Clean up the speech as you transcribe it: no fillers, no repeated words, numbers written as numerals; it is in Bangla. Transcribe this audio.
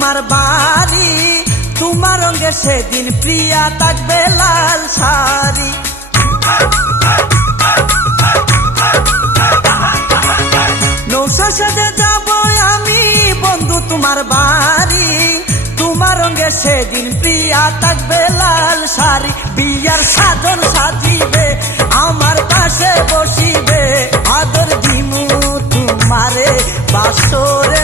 তোমার বাড়ি, তোমার রঙে সেদিন প্রিয়া থাকবে লাল শাড়ি। নৌশা সাজে যাব আমি বন্ধু তোমার বাড়ি, তোমার রঙে সেদিন প্রিয়া থাকবে লাল শাড়ি। বিয়ার সাজন সাজিবে আমার পাশে বসিবে, আদর দিমু তোমারে বাসরে।